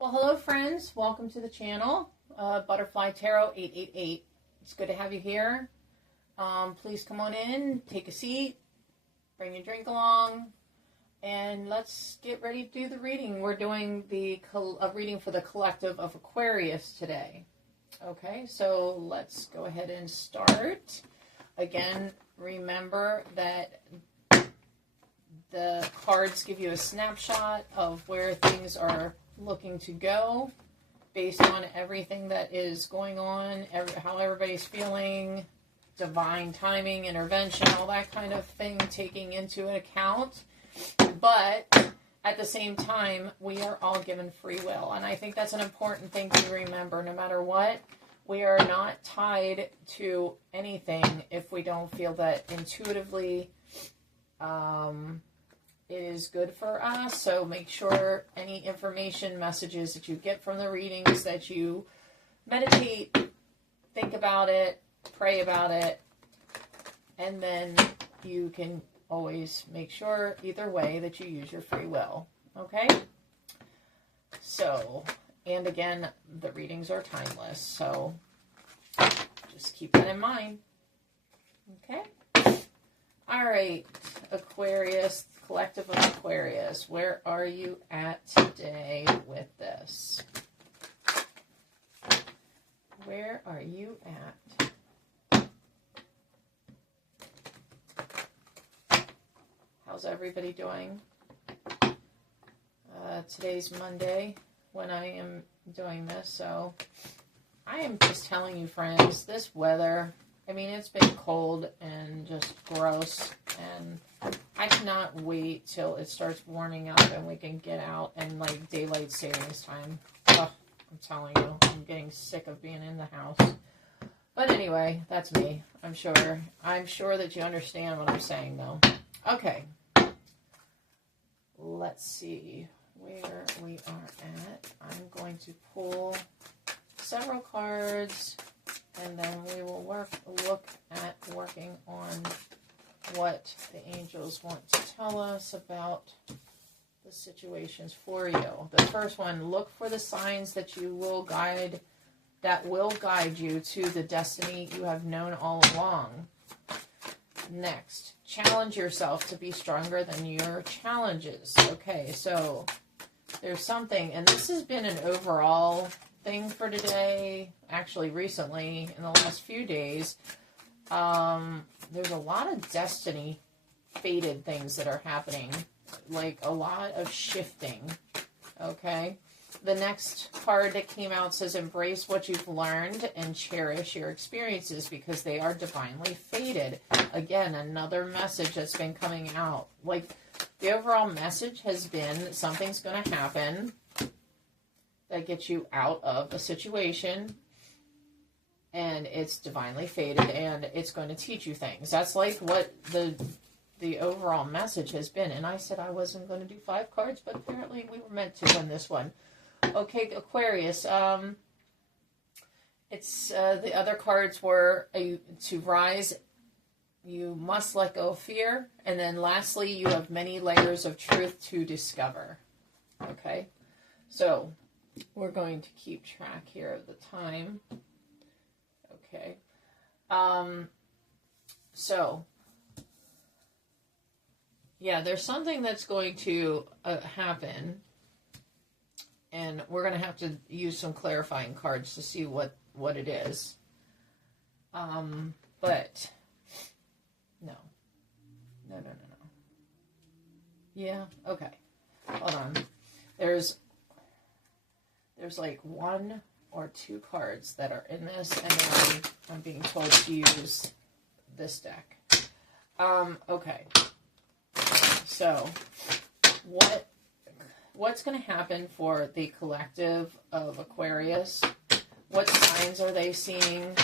Well, hello friends, welcome to the channel, Butterfly Tarot 888. It's good to have you here. Please come on in, take a seat, bring your drink along, and let's get ready to do the reading. We're doing the reading for the collective of Aquarius today. Okay, so let's go ahead and start. Again, remember that the cards give you a snapshot of where things are looking to go based on everything that is going on, how everybody's feeling, divine timing, intervention, all that kind of thing taking into account. But at the same time, we are all given free will. And I think that's an important thing to remember. No matter what, we are not tied to anything if we don't feel that intuitively it is good for us. So make sure any information, messages that you get from the readings, that you meditate, think about it, pray about it, and then you can always make sure either way that you use your free will. Okay? So, and again, the readings are timeless, so just keep that in mind. Okay? All right, Aquarius, collective of Aquarius, where are you at today with this? Where are you at? How's everybody doing? Today's Monday when I am doing this, so I am just telling you, friends, this weather, I mean, it's been cold and just gross, and I cannot wait till it starts warming up and we can get out and, like, daylight savings time. Oh, I'm telling you, I'm getting sick of being in the house. But anyway, that's me. I'm sure that you understand what I'm saying, though. Okay. Let's see where we are at. I'm going to pull several cards, and then we will look at working on what the angels want to tell us about the situations for you. The first one, look for the signs that will guide you to the destiny you have known all along. Next, challenge yourself to be stronger than your challenges. Okay, so there's something, and this has been an overall thing for today, actually recently, in the last few days. There's a lot of destiny fated things that are happening, like a lot of shifting. Okay, the next card that came out says embrace what you've learned and cherish your experiences because they are divinely fated. Again, another message that's been coming out. Like, the overall message has been something's going to happen that gets you out of a situation, and it's divinely fated, and it's going to teach you things. That's like what the overall message has been. And I said I wasn't going to do 5 cards, but apparently we were meant to win this one. Okay, Aquarius. It's the other cards were to rise. You must let go of fear, and then lastly, you have many layers of truth to discover. Okay, so we're going to keep track here of the time. Okay. So, yeah, there's something that's going to happen, and we're going to have to use some clarifying cards to see what it is. But no. Yeah, okay. Hold on. There's like 1 or 2 cards that are in this, and then I'm being told to use this deck. Okay. So, what's going to happen for the collective of Aquarius? What signs are they seeing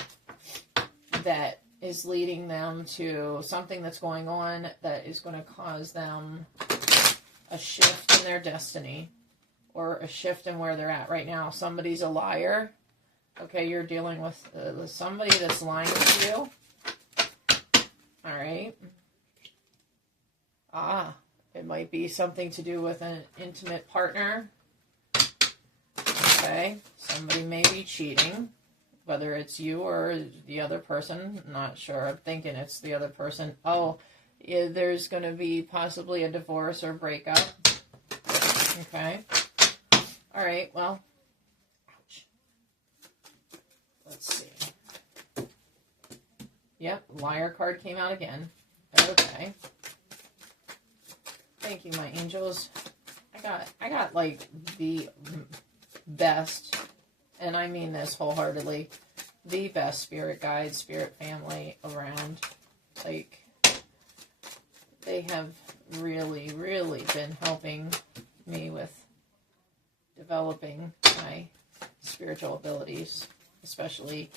that is leading them to something that's going on that is going to cause them a shift in their destiny? Or a shift in where they're at right now. Somebody's a liar. Okay, you're dealing with somebody that's lying to you. All right. It might be something to do with an intimate partner. Okay, somebody may be cheating, whether it's you or the other person. I'm not sure. I'm thinking it's the other person. Oh, yeah, there's going to be possibly a divorce or breakup. Okay. All right, well, ouch. Let's see. Yep, liar card came out again. Okay. Thank you, my angels. I got like the best, and I mean this wholeheartedly, the best spirit guides, spirit family around. Like, they have really, really been helping me with developing my spiritual abilities, especially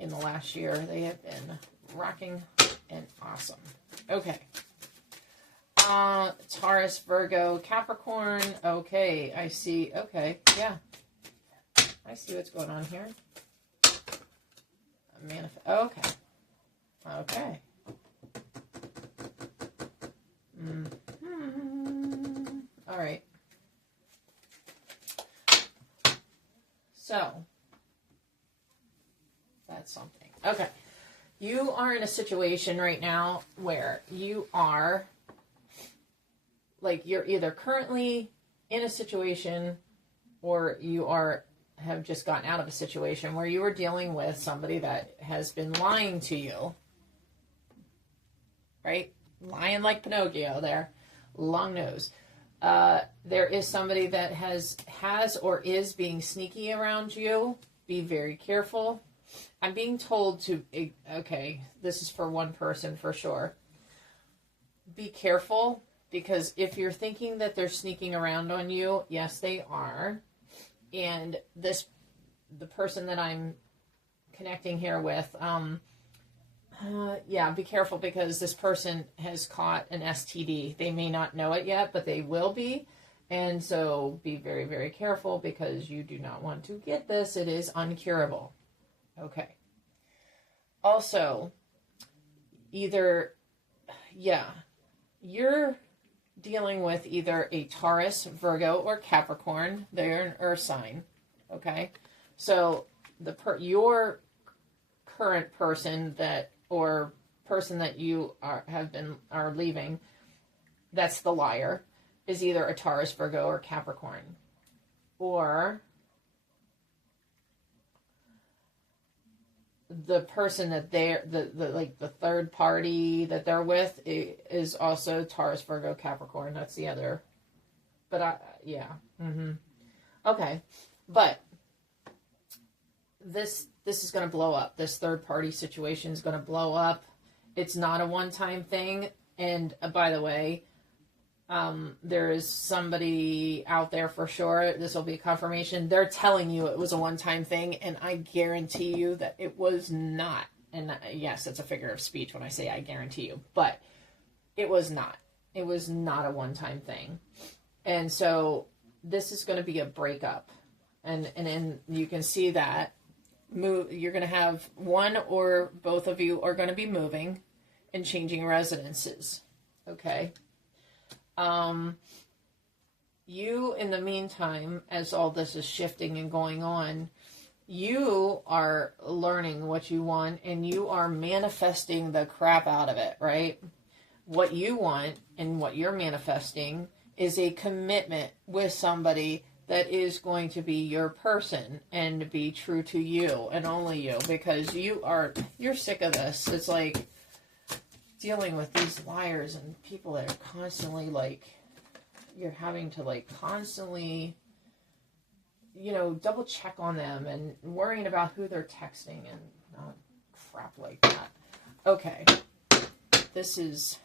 in the last year. They have been rocking and awesome. Okay. Taurus, Virgo, Capricorn. Okay, I see. Okay, yeah. I see what's going on here. Okay. Okay. All right. So, that's something. Okay. You are in a situation right now where you are, like, you're either currently in a situation or you have just gotten out of a situation where you are dealing with somebody that has been lying to you. Right? Lying like Pinocchio there. Long nose. There is somebody that has or is being sneaky around you. Be very careful. I'm being told to, okay, this is for one person for sure. Be careful, because if you're thinking that they're sneaking around on you, yes, they are. And the person that I'm connecting here with, yeah, be careful, because this person has caught an STD. They may not know it yet, but they will be. And so be very, very careful, because you do not want to get this. It is uncurable. Okay. Also, you're dealing with either a Taurus, Virgo, or Capricorn. They're an earth sign. Okay. So your current person or person that you are leaving, that's the liar, is either a Taurus, Virgo, or Capricorn. Or the person that the third party that they're with is also Taurus, Virgo, Capricorn. That's the other. But yeah. Okay. But this is going to blow up. This third party situation is going to blow up. It's not a one-time thing. And by the way, there is somebody out there for sure. This will be confirmation. They're telling you it was a one-time thing, and I guarantee you that it was not. And yes, it's a figure of speech when I say I guarantee you, but it was not. It was not a one-time thing. And so this is going to be a breakup. And then you can see that you're going to have one or both of you are going to be moving and changing residences. Okay. You, in the meantime, as all this is shifting and going on, you are learning what you want, and you are manifesting the crap out of it, right? What you want and what you're manifesting is a commitment with somebody that is going to be your person and be true to you and only you, because you're sick of this. It's like dealing with these liars and people that are constantly you're having to constantly, double check on them and worrying about who they're texting and crap like that. Okay. This is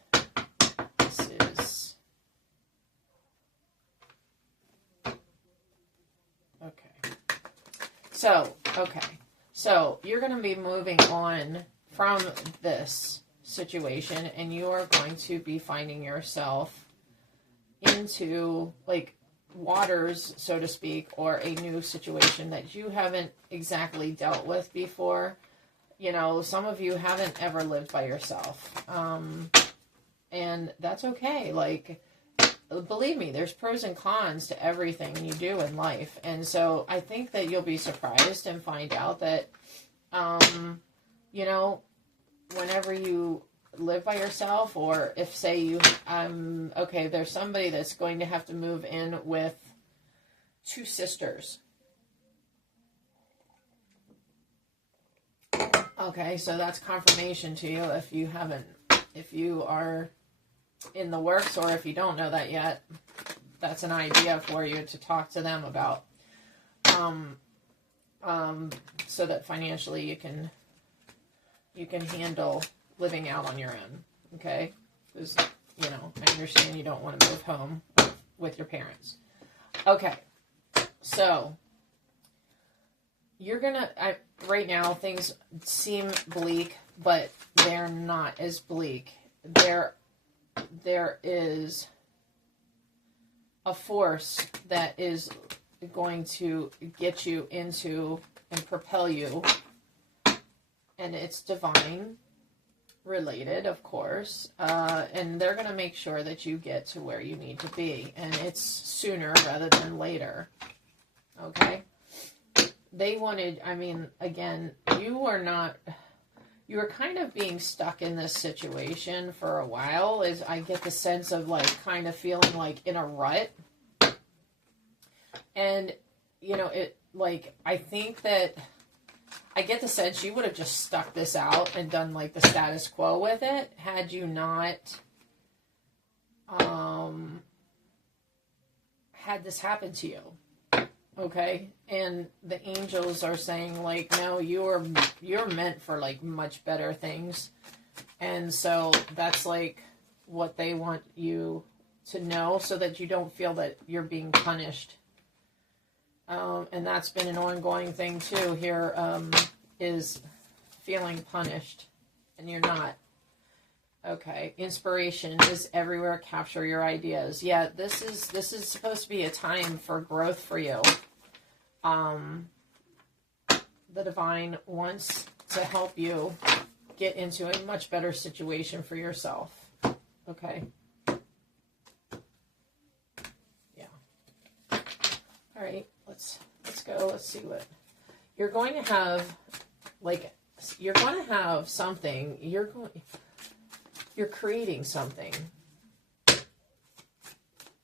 okay. So you're going to be moving on from this situation, and you are going to be finding yourself into waters, so to speak, or a new situation that you haven't exactly dealt with before. Some of you haven't ever lived by yourself, and that's okay. believe me, there's pros and cons to everything you do in life. And so I think that you'll be surprised and find out that, you know, whenever you live by yourself, or if, say, you, okay, there's somebody that's going to have to move in with two sisters. Okay, so that's confirmation to you if you are in the works, or if you don't know that yet, that's an idea for you to talk to them about, so that financially you can handle living out on your own, okay? Because, you know, I understand you don't want to move home with your parents. Okay, so you're gonna, right now things seem bleak, but they're not as bleak. There is a force that is going to get you into and propel you, and it's divine related, of course, and they're going to make sure that you get to where you need to be, and it's sooner rather than later, okay? They wanted, I mean, again, you were kind of being stuck in this situation for a while, as I get the sense of, like, kind of feeling like in a rut. And, you know, it, like, I think that I get the sense you would have just stuck this out and done, like, the status quo with it had you not had this happen to you. Okay, and the angels are saying, like, no, you're meant for, like, much better things. And so that's, like, what they want you to know, so that you don't feel that you're being punished. And that's been an ongoing thing too here, is feeling punished, and you're not. Okay, inspiration is everywhere. Capture your ideas. Yeah, this is supposed to be a time for growth for you. The divine wants to help you get into a much better situation for yourself. Okay. Yeah. All right. Let's go. Let's see what you're going to have. Like, you're going to have something. You're creating something,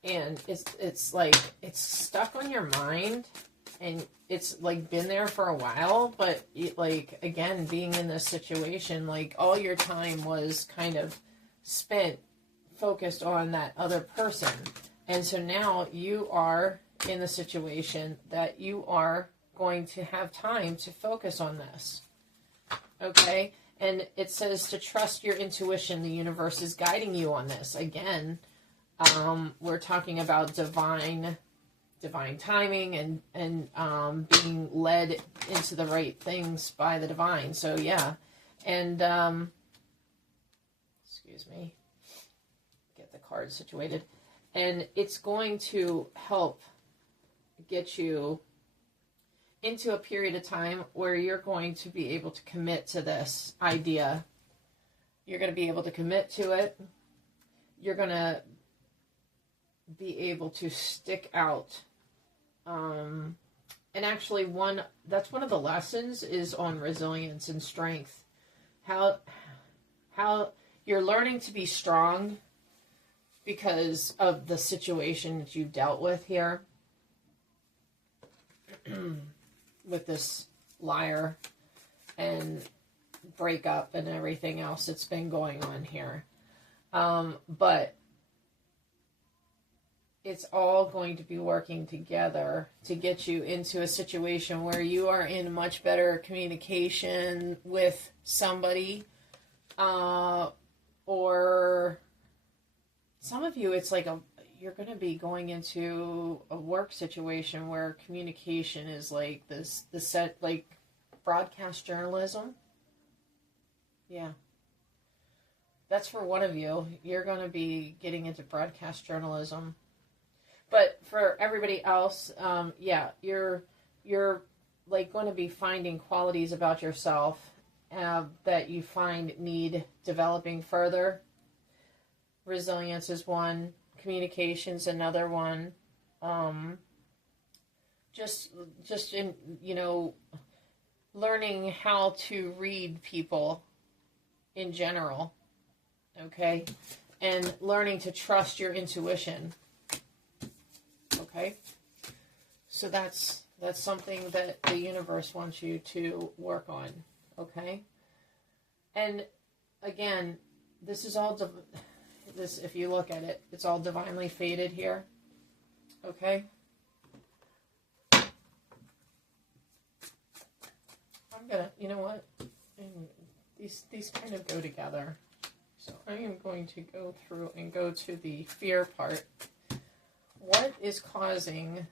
and it's like it's stuck on your mind, and it's like been there for a while. But it, like, again, being in this situation, like, all your time was kind of spent focused on that other person, and so now you are in the situation that you are going to have time to focus on this. Okay? And it says to trust your intuition. The universe is guiding you on this. Again, we're talking about divine timing and being led into the right things by the divine. So yeah. And excuse me. Get the card situated. And it's going to help get you into a period of time where you're going to be able to commit to this idea. You're going to be able to commit to it. You're going to be able to stick out. And actually, that's one of the lessons is on resilience and strength. How you're learning to be strong because of the situation that you've dealt with here. With this liar and breakup and everything else that's been going on here. But it's all going to be working together to get you into a situation where you are in much better communication with somebody. Or some of you, it's like you're going to be going into a work situation where communication is like the set, like broadcast journalism. Yeah. That's for one of you. You're going to be getting into broadcast journalism. But for everybody else, yeah, you're like going to be finding qualities about yourself that you find need developing further. Resilience is one. communication's another one. Just in, you know, learning how to read people in general, okay? And learning to trust your intuition, okay? So that's something that the universe wants you to work on, okay? And again, this is all, this, if you look at it, it's all divinely fated here, okay? I'm gonna, you know what? These kind of go together. So I am going to go through and go to the fear part. What is causing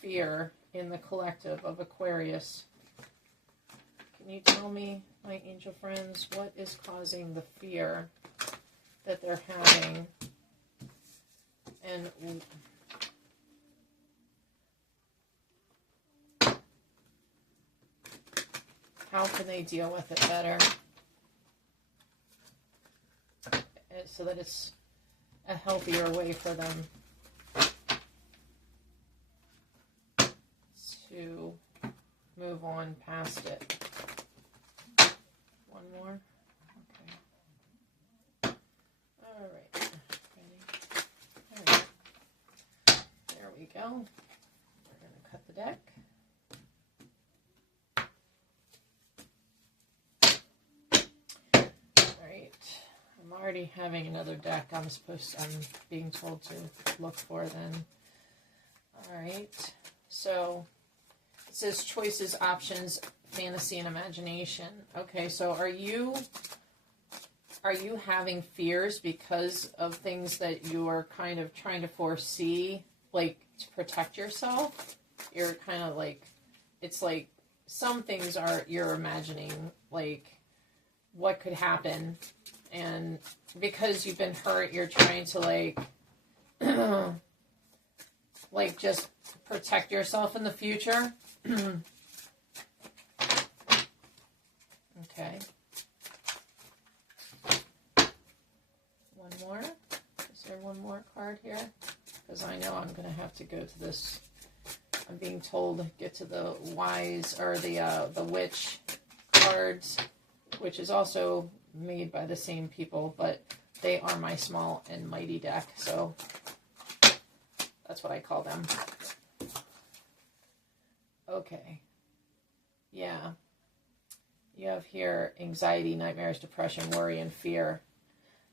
fear in the collective of Aquarius? Can you tell me, my angel friends, what is causing the fear that they're having? And how can they deal with it better? So that it's a healthier way for them to move on past it. One more. Okay. All right. Ready? All right. There we go. We're going to cut the deck. I'm already having another deck I'm being told to look for then. Alright, so it says choices, options, fantasy, and imagination. Okay, so are you having fears because of things that you are kind of trying to foresee, like to protect yourself? You're kind of like, it's like some things you're imagining, like what could happen. And because you've been hurt, you're trying to like, like just protect yourself in the future. Okay. One more. Is there one more card here? Because I know I'm going to have to go to this. I'm being told get to the wise or the witch cards, which is also made by the same people, but they are my small and mighty deck, so that's what I call them. Okay. Yeah. You have here anxiety, nightmares, depression, worry, and fear.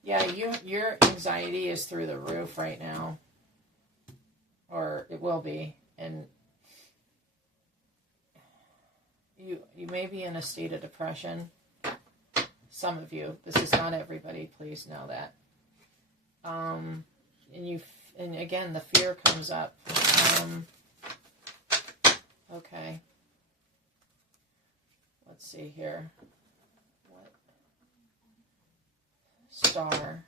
Yeah, your anxiety is through the roof right now. Or it will be. And you may be in a state of depression. Some of you. This is not everybody. Please know that. And again, the fear comes up. Okay. Let's see here. What? Star.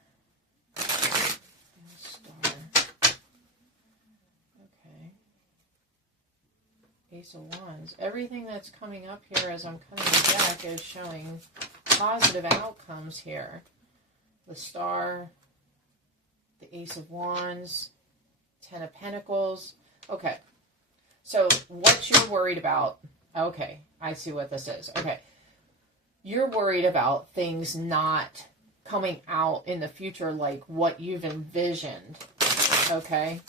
Star. Okay. Ace of Wands. Everything that's coming up here as I'm cutting the deck is showing positive outcomes here. The Star, the Ace of Wands, Ten of Pentacles. Okay, so what you're worried about, okay, I see what this is. Okay, you're worried about things not coming out in the future like what you've envisioned, okay?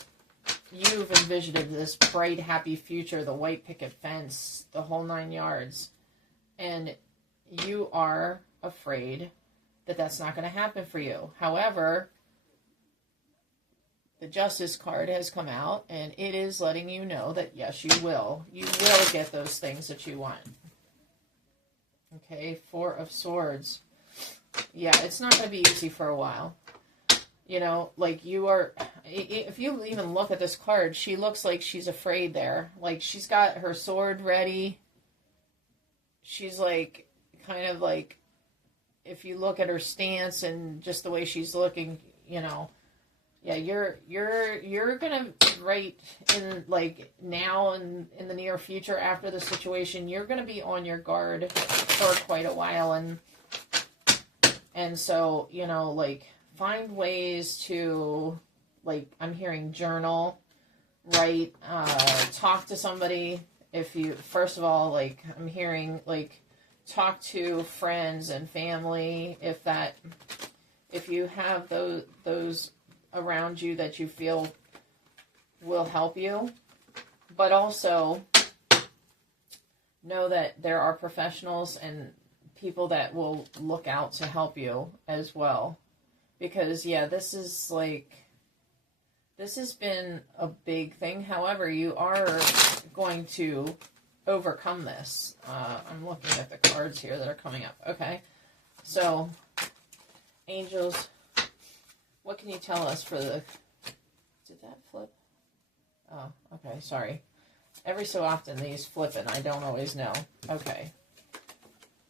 You've envisioned this bright, happy future, the white picket fence, the whole 9 yards, and you are afraid that that's not going to happen for you. However, the Justice card has come out, and it is letting you know that, yes, you will. You will get those things that you want. Okay, Four of Swords. Yeah, it's not going to be easy for a while. You know, like you are, if you even look at this card, she looks like she's afraid there. Like she's got her sword ready. She's like, kind of like, if you look at her stance and just the way she's looking, you know, yeah, you're gonna right in like now and in the near future after the situation, you're gonna be on your guard for quite a while, and so, you know, like find ways to like, I'm hearing journal, write, talk to somebody. If you, first of all, like, I'm hearing, like, talk to friends and family. If you have those around you that you feel will help you, but also know that there are professionals and people that will look out to help you as well. Because, yeah, this has been a big thing. However, you are going to overcome this. I'm looking at the cards here that are coming up. Okay. So, angels, what can you tell us for the... Did that flip? Oh, okay. Sorry. Every so often these flip and I don't always know. Okay.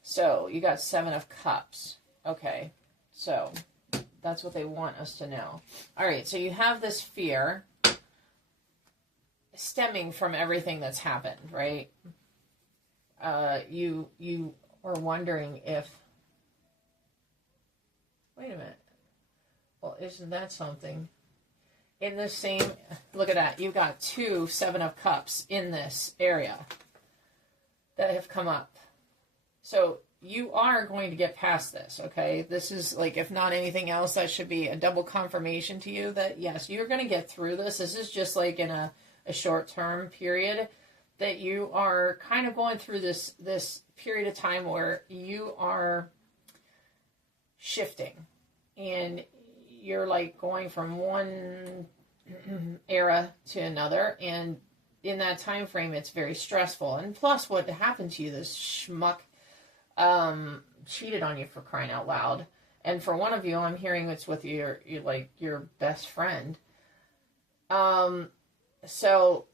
So, you got 7 of Cups. Okay. So, that's what they want us to know. All right. So, you have this fear stemming from everything that's happened, right? You are wondering if... Wait a minute. Well, isn't that something? In the same... Look at that. You've got 2 7 of Cups in this area that have come up. So you are going to get past this, okay? This is, like, if not anything else, that should be a double confirmation to you that, yes, you're going to get through this. This is just like in a short-term period that you are kind of going through this period of time where you are shifting and you're like going from one era to another, and in that time frame it's very stressful. And plus, what happened to you, this schmuck cheated on you, for crying out loud. And for one of you, I'm hearing it's with your best friend. So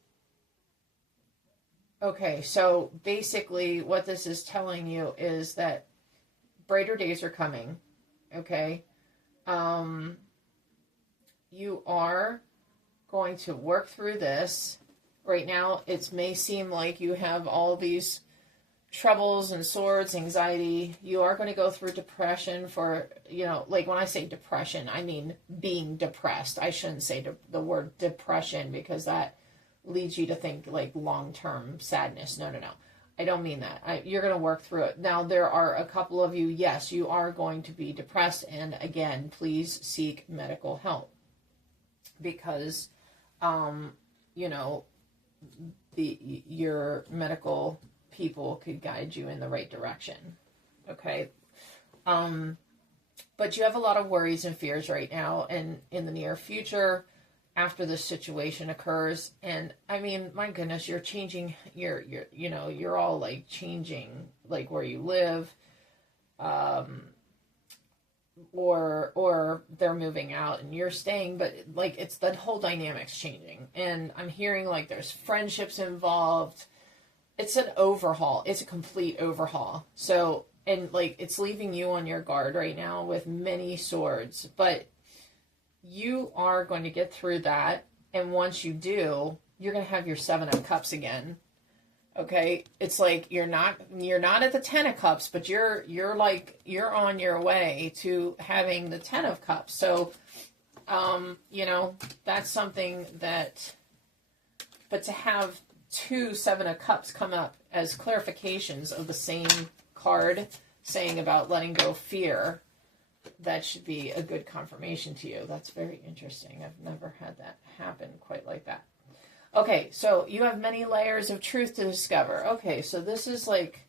okay, so basically what this is telling you is that brighter days are coming, okay? You are going to work through this. Right now, it may seem like you have all these troubles and swords, anxiety. You are going to go through depression for, like when I say depression, I mean being depressed. I shouldn't say the word depression because that leads you to think like long-term sadness. No. I don't mean that. You're going to work through it. Now, there are a couple of you, yes, you are going to be depressed. And again, please seek medical help because, your medical people could guide you in the right direction. Okay. But you have a lot of worries and fears right now and in the near future after this situation occurs. And I mean, my goodness, you're changing, you're all like changing, like where you live, or they're moving out and you're staying, but like it's the whole dynamic's changing. And I'm hearing like there's friendships involved. It's an overhaul. It's a complete overhaul. So, and like it's leaving you on your guard right now with many swords, but you are going to get through that. And once you do, you're going to have your 7 of Cups again. Okay. It's like, you're not at the 10 of Cups, but you're on your way to having the 10 of Cups. So, that's something that, but to have 2 7 of Cups come up as clarifications of the same card saying about letting go of fear, that should be a good confirmation to you. That's very interesting. I've never had that happen quite like that. Okay, so you have many layers of truth to discover. Okay, so this is like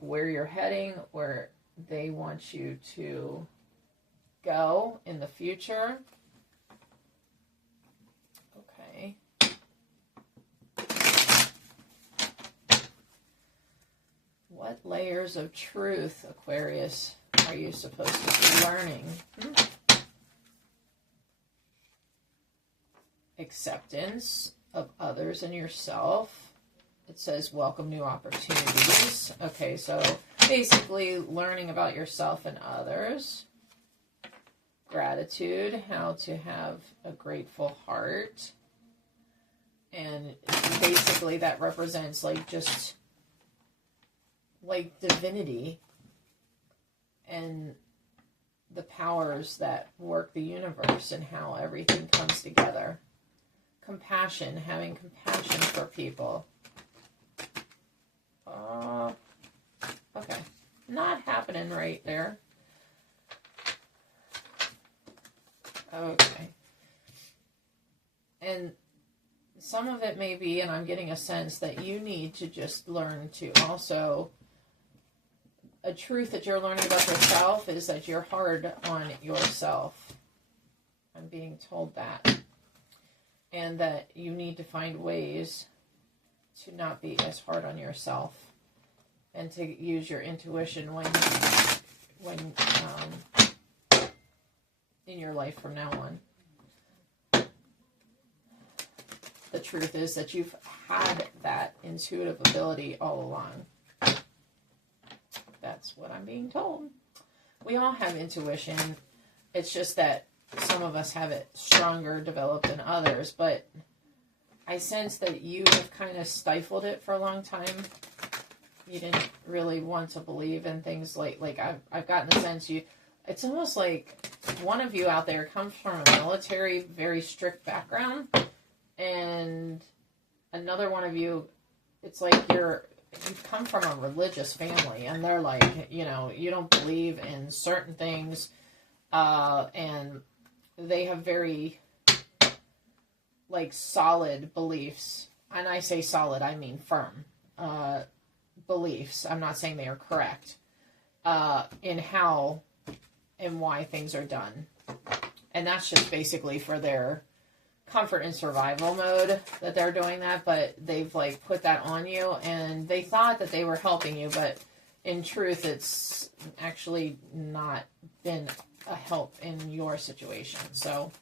where you're heading, where they want you to go in the future. Okay. What layers of truth, Aquarius, are you supposed to be learning? Acceptance of others and yourself. It says welcome new opportunities. Okay, so basically learning about yourself and others. Gratitude, how to have a grateful heart. And basically that represents like just like divinity and the powers that work the universe and how everything comes together. Compassion, having compassion for people. Okay. Not happening right there. Okay. And some of it may be, and I'm getting a sense that you need to just learn to also, a truth that you're learning about yourself is that you're hard on yourself. I'm being told that. And that you need to find ways to not be as hard on yourself and to use your intuition when in your life from now on. The truth is that you've had that intuitive ability all along. That's what I'm being told. We all have intuition. It's just that some of us have it stronger developed than others, but I sense that you have kind of stifled it for a long time. You didn't really want to believe in things like I've gotten the sense it's almost like one of you out there comes from a military, very strict background, and another one of you, it's like you've come from a religious family, and they're like, you don't believe in certain things, and they have very, solid beliefs. And I say solid, I mean firm beliefs. I'm not saying they are correct in how and why things are done. And that's just basically for their comfort and survival mode that they're doing that, but they've put that on you, and they thought that they were helping you, but in truth it's actually not been a help in your situation. So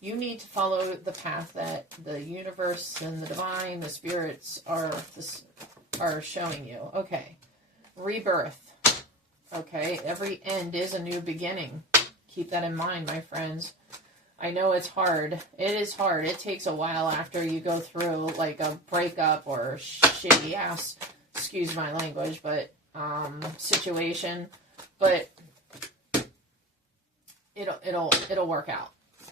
you need to follow the path that the universe and the divine, the spirits are showing you. Okay. Rebirth. Okay. Every end is a new beginning. Keep that in mind, my friends. I know it's hard. It is hard. It takes a while after you go through a breakup or shitty ass, excuse my language, but situation. But it'll work out.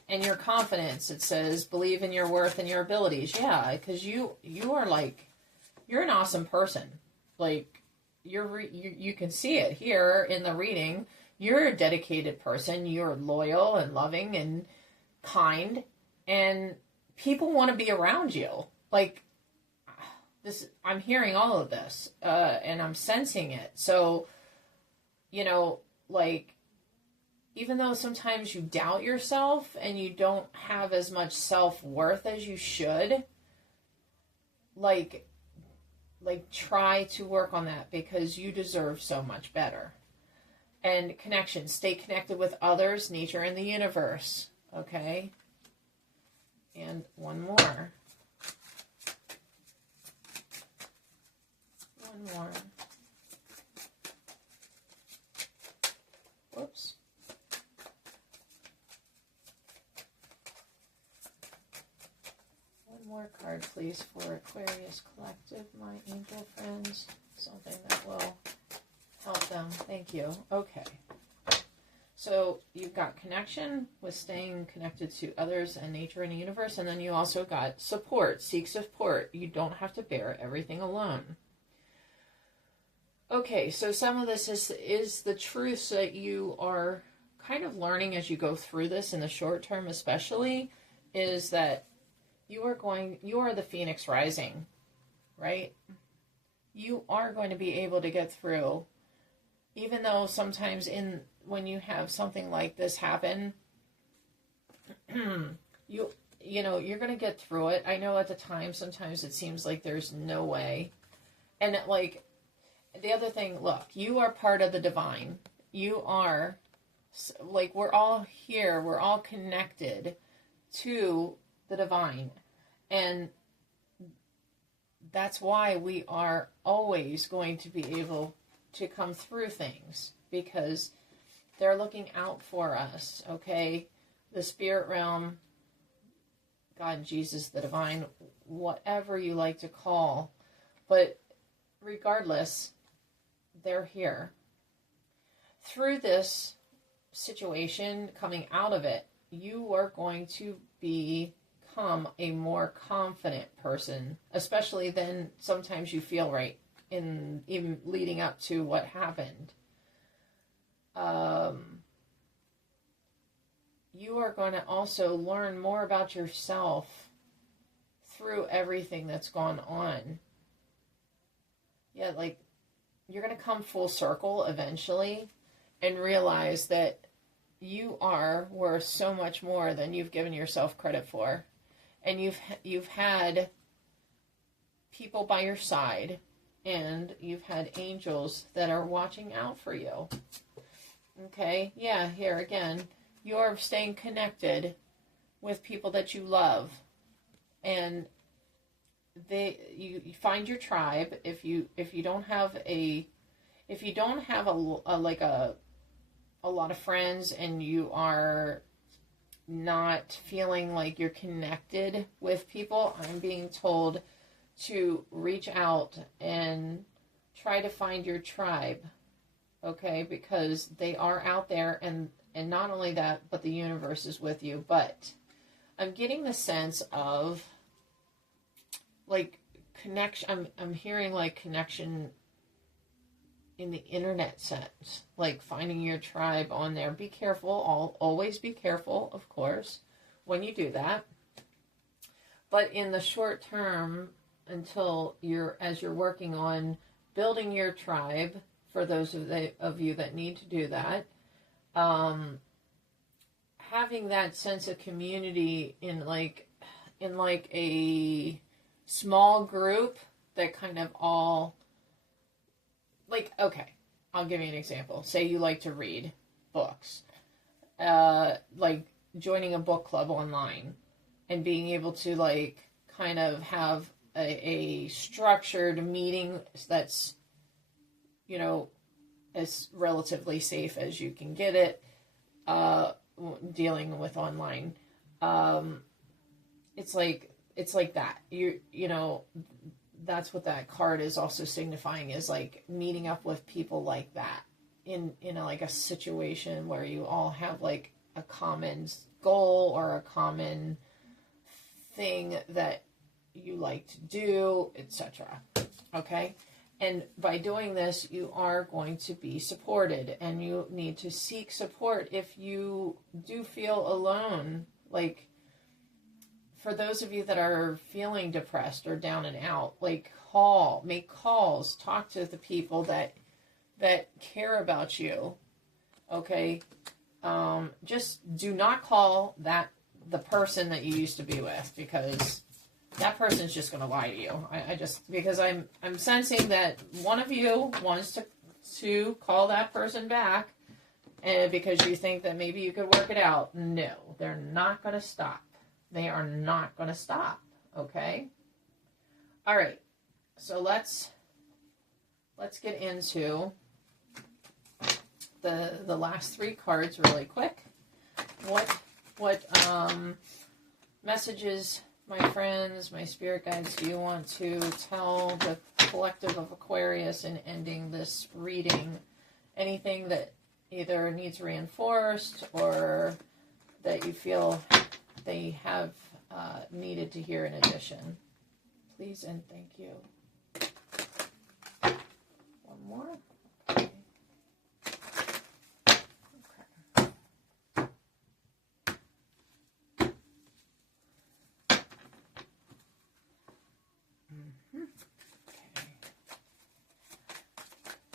And your confidence, it says, believe in your worth and your abilities. Yeah, because you are you're an awesome person. You can see it here in the reading. You're a dedicated person. You're loyal and loving and kind, and people want to be around you. This, I'm hearing all of this, and I'm sensing it. So, even though sometimes you doubt yourself and you don't have as much self-worth as you should, try to work on that, because you deserve so much better. And connection. Stay connected with others, nature, and the universe. Okay? And one more. Whoops. One more card, please, for Aquarius Collective, my angel friends. Something that will help them. Thank you. Okay. So you've got connection with staying connected to others and nature and the universe, and then you also got support. Seek support. You don't have to bear everything alone. Okay, so some of this is the truths that you are kind of learning as you go through this in the short term, especially, is that you are the phoenix rising, right? You are going to be able to get through, even though sometimes when you have something like this happen, you're going to get through it. I know at the time, sometimes it seems like there's no way. And the other thing, look, you are part of the divine. You are, we're all here. We're all connected to the divine. And that's why we are always going to be able to come through things, because they're looking out for us, okay? The spirit realm, God, Jesus, the divine, whatever you like to call. But regardless, they're here. Through this, situation, coming out of it, you are going to become a more confident person, especially than sometimes you feel right in even leading up to what happened. You are going to also learn more about yourself through everything that's gone on. Yeah, like, you're going to come full circle eventually and realize that you are worth so much more than you've given yourself credit for. And you've had people by your side, and you've had angels that are watching out for you. Okay? Yeah, here again, you're staying connected with people that you love. And you find your tribe. If you don't have a lot of friends, and you are not feeling like you're connected with people, I'm being told to reach out and try to find your tribe, okay? Because they are out there, and not only that, but the universe is with you. But I'm getting the sense of, like, connection. I'm hearing, like, connection in the internet sense, like finding your tribe on there. Be careful, always be careful, of course, when you do that. But in the short term, until as you're working on building your tribe, for those of you that need to do that, having that sense of community in like a small group that kind of all, like, okay, I'll give you an example. Say you like to read books, like joining a book club online and being able to, like, kind of have a structured meeting that's, you know, as relatively safe as you can get it, dealing with online. It's like that. You know, that's what that card is also signifying, is like meeting up with people like that in like a situation where you all have like a common goal or a common thing that you like to do, etc. Okay? And by doing this, you are going to be supported, and you need to seek support if you do feel alone. Like, for those of you that are feeling depressed or down and out, like, make calls, talk to the people that care about you. Okay? Just do not call the person that you used to be with, because that person's just going to lie to you. Because I'm sensing that one of you wants to call that person back, and because you think that maybe you could work it out. No, they're not going to stop. They are not going to stop. Okay? All right. So let's get into the last three cards really quick. What messages, my friends, my spirit guides, do you want to tell the collective of Aquarius in ending this reading? Anything that either needs reinforced or that you feel they have needed to hear in addition? Please and thank you. One more. Okay.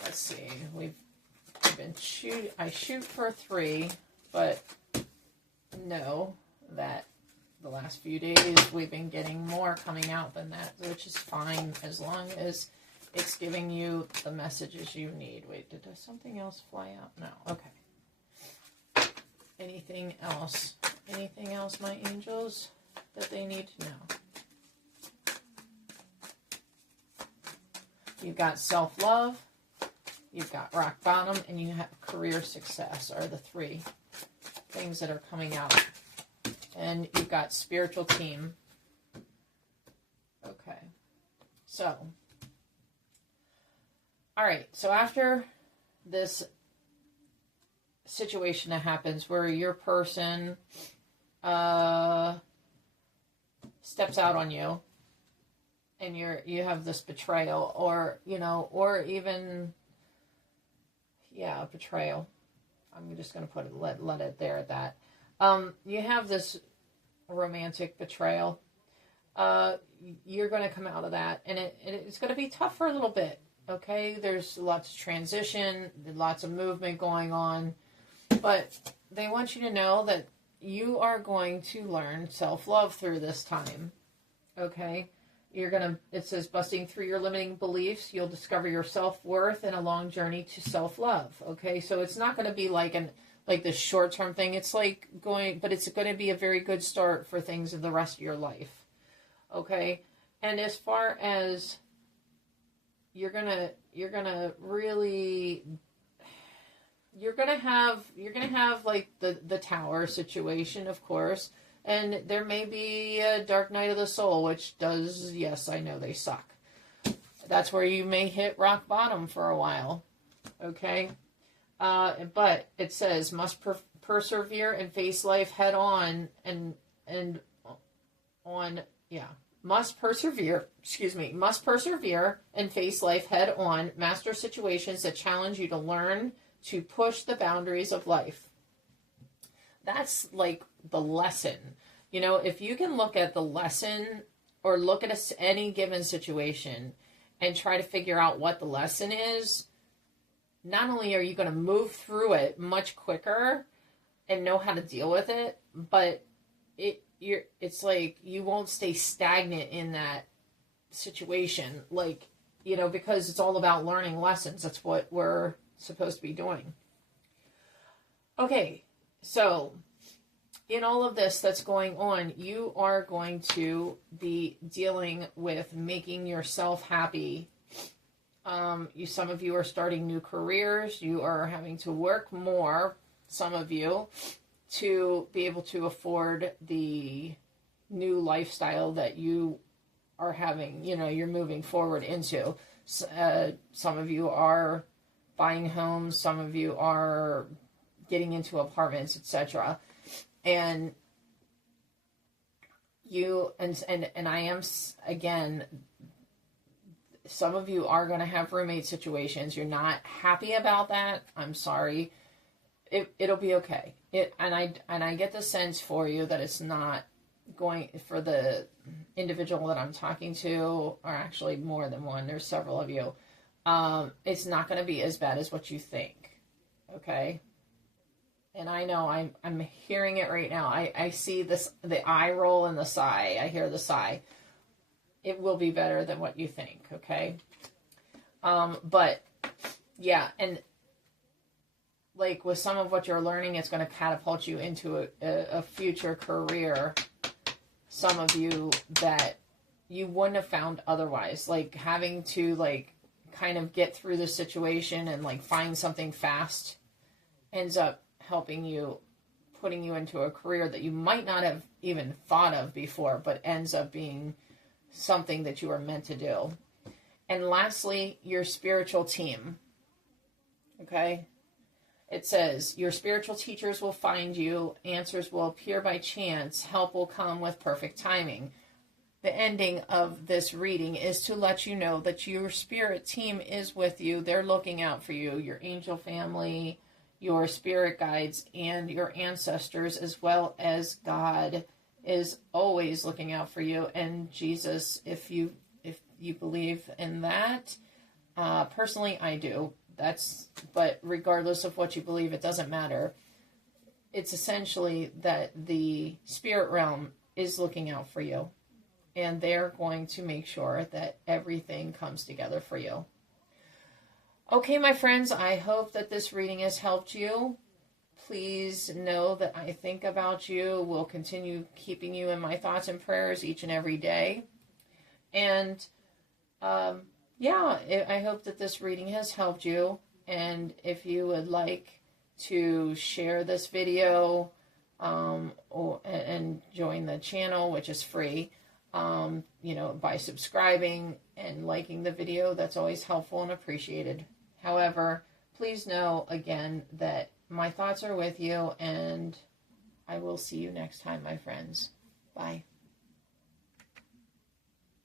Let's see. I shoot for 3, but know that the last few days we've been getting more coming out than that, which is fine as long as it's giving you the messages you need. Wait, did something else fly out? No. Okay. Anything else? Anything else, my angels, that they need to know? You've got self-love, you've got rock bottom, and you have career success are the 3 things that are coming out. And you've got spiritual team. Okay. So, all right. So after this situation that happens where your person steps out on you, and you have this betrayal, or or even betrayal. I'm just going to put it let it there at that. You have this romantic betrayal. You're going to come out of that, and it's going to be tough for a little bit. Okay, there's lots of transition, lots of movement going on, but they want you to know that you are going to learn self-love through this time. Okay, it says, busting through your limiting beliefs, you'll discover your self-worth in a long journey to self-love. Okay, so it's not going to be like this short-term thing. It's but it's going to be a very good start for things in the rest of your life. Okay, and as far as you're gonna have like the tower situation, of course, and there may be a dark night of the soul, which does, yes, I know they suck. That's where you may hit rock bottom for a while. Okay, but it says must persevere and face life head on must persevere and face life head on, master situations that challenge you to learn to push the boundaries of life. That's like the lesson. If you can look at the lesson or look at any given situation and try to figure out what the lesson is, not only are you going to move through it much quicker and know how to deal with it, but it's like you won't stay stagnant in that situation, because it's all about learning lessons. That's what we're supposed to be doing. Okay, so in all of this that's going on, you are going to be dealing with making yourself happy. Some of you are starting new careers. You are having to work more, some of you, to be able to afford the new lifestyle that you are having, you're moving forward into. Some of you are buying homes, some of you are getting into apartments, etc. And I am, again, some of you are going to have roommate situations. You're not happy about that. I'm sorry. It'll be okay. And I get the sense for you that it's not going, for the individual that I'm talking to, or actually more than one, there's several of you, it's not going to be as bad as what you think. Okay? And I know I'm hearing it right now. I see the eye roll and the sigh. I hear the sigh. It will be better than what you think. Okay? But yeah, and like with some of what you're learning, it's going to catapult you into a future career. Some of you that you wouldn't have found otherwise, like having to kind of get through the situation and find something fast ends up helping you, putting you into a career that you might not have even thought of before, but ends up being something that you are meant to do. And lastly, your spiritual team. Okay? It says, your spiritual teachers will find you, answers will appear by chance, help will come with perfect timing. The ending of this reading is to let you know that your spirit team is with you. They're looking out for you, your angel family, your spirit guides, and your ancestors, as well as God is always looking out for you. And Jesus, if you believe in that, personally, I do. But regardless of what you believe, it doesn't matter. It's essentially that the spirit realm is looking out for you, and they're going to make sure that everything comes together for you. Okay, my friends, I hope that this reading has helped you. Please know that I think about you. Will continue keeping you in my thoughts and prayers each and every day. And I hope that this reading has helped you. And if you would like to share this video and join the channel, which is free, by subscribing and liking the video, that's always helpful and appreciated. However, please know again that my thoughts are with you, and I will see you next time, my friends. Bye.